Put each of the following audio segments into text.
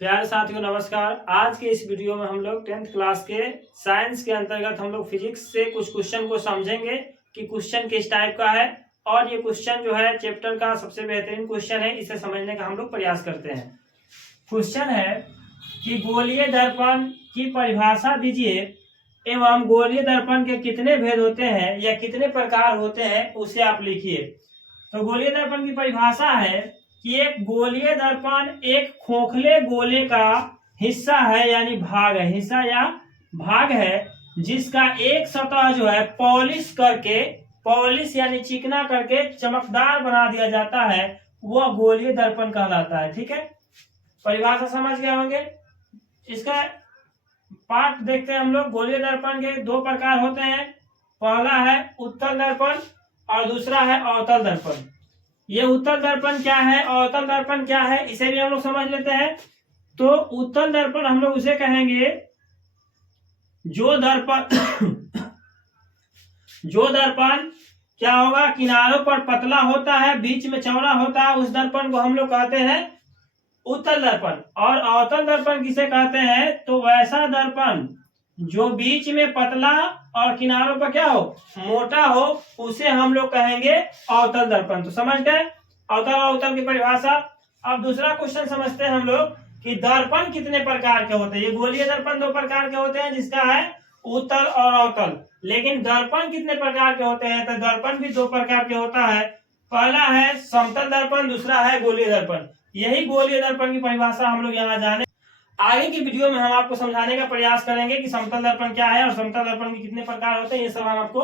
प्यारे साथियों नमस्कार। आज के इस वीडियो में हम लोग 10th क्लास के साइंस के अंतर्गत हम लोग फिजिक्स से कुछ क्वेश्चन को समझेंगे कि क्वेश्चन किस टाइप का है। और ये क्वेश्चन जो है चैप्टर का सबसे बेहतरीन क्वेश्चन है, इसे समझने का हम लोग प्रयास करते हैं। क्वेश्चन है कि गोलीय दर्पण की परिभाषा दीजिए एवं गोलीय दर्पण के कितने भेद होते हैं या कितने प्रकार होते हैं उसे आप लिखिए। तो गोलीय दर्पण की परिभाषा है कि एक गोलीय दर्पण एक खोखले गोले का हिस्सा है यानी भाग है, हिस्सा या भाग है, जिसका एक सतह जो है पॉलिश यानी चिकना करके चमकदार बना दिया जाता है, वह गोलीय दर्पण कहलाता है। ठीक है, परिभाषा समझ गए होंगे। इसका पार्ट देखते हैं हम लोग। गोलीय दर्पण के दो प्रकार होते हैं, पहला है उत्तल दर्पण और दूसरा है अवतल दर्पण। ये उत्तल दर्पण क्या है, अवतल दर्पण क्या है, इसे भी हम लोग समझ लेते हैं। तो उत्तल दर्पण हम लोग उसे कहेंगे जो दर्पण क्या होगा, किनारों पर पतला होता है, बीच में चौड़ा होता है, उस दर्पण को हम लोग कहते हैं उत्तल दर्पण। और अवतल दर्पण किसे कहते हैं, तो वैसा दर्पण जो बीच में पतला और किनारों पर क्या हो, मोटा हो, उसे हम लोग कहेंगे अवतल दर्पण। तो समझ गए अवतल और अवतल की परिभाषा। अब दूसरा क्वेश्चन समझते हैं हम लोग कि दर्पण कितने प्रकार के होते हैं। ये गोलीय दर्पण दो प्रकार के होते हैं, जिसका है उत्तल और अवतल। लेकिन दर्पण कितने प्रकार के होते हैं, तो दर्पण भी दो प्रकार के होता है। पहला है समतल दर्पण, दूसरा है गोलीय दर्पण। यही गोलीय दर्पण की परिभाषा हम लोग यहाँ जाने। आगे की वीडियो में हम आपको समझाने का प्रयास करेंगे कि समतल दर्पण क्या है और समतल दर्पण के कितने प्रकार होते हैं। ये सब हम आपको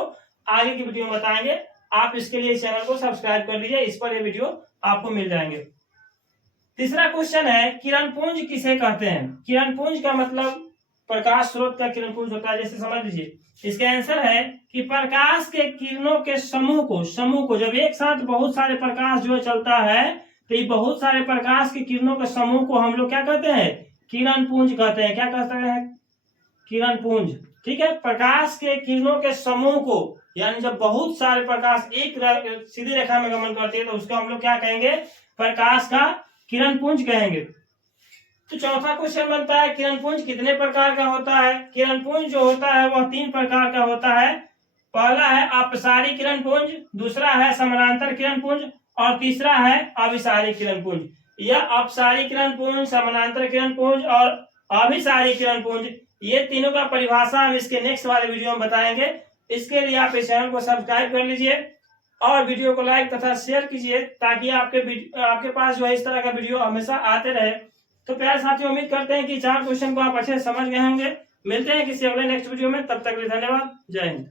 आगे की वीडियो में बताएंगे। आप इसके लिए इस चैनल को सब्सक्राइब कर लीजिए, इस पर ये वीडियो आपको मिल जाएंगे। तीसरा क्वेश्चन है किरण पुंज किसे कहते हैं। किरण पुंज का मतलब प्रकाश स्रोत का किरण पुंज होता है, जैसे समझ लीजिए। इसका आंसर है कि प्रकाश के किरणों के समूह को जब एक साथ बहुत सारे प्रकाश जो चलता है, तो ये बहुत सारे प्रकाश के किरणों के समूह को हम लोग क्या कहते हैं, किरण पुंज कहते हैं। क्या कहते हैं, किरण पुंज। ठीक है, प्रकाश के किरणों के समूह को, यानी जब बहुत सारे प्रकाश एक सीधी रेखा में गमन करते हैं, तो उसको हम लोग क्या कहेंगे, प्रकाश का किरण पुंज कहेंगे। तो चौथा क्वेश्चन बनता है किरण पुंज कितने प्रकार का होता है। किरण पुंज जो होता है वह तीन प्रकार का होता है। पहला है अपसारी किरण पुंज, दूसरा है समानांतर किरण पुंज और तीसरा है अभिसारी किरण पुंज। यह अपसारी किरण पुंज, समानांतर किरण पुंज और अभिसारी किरण पुंज, ये तीनों का परिभाषा हम इसके नेक्स्ट वाले वीडियो में बताएंगे। इसके लिए आप इस चैनल को सब्सक्राइब कर लीजिए और वीडियो को लाइक तथा शेयर कीजिए, ताकि आपके पास जो है इस तरह का वीडियो हमेशा आते रहे। तो प्यारे साथियों, उम्मीद करते हैं कि चार क्वेश्चन को आप अच्छे से समझ गए होंगे। मिलते हैं किसी अगले नेक्स्ट वीडियो में, तब तक के लिए धन्यवाद। जय हिंद।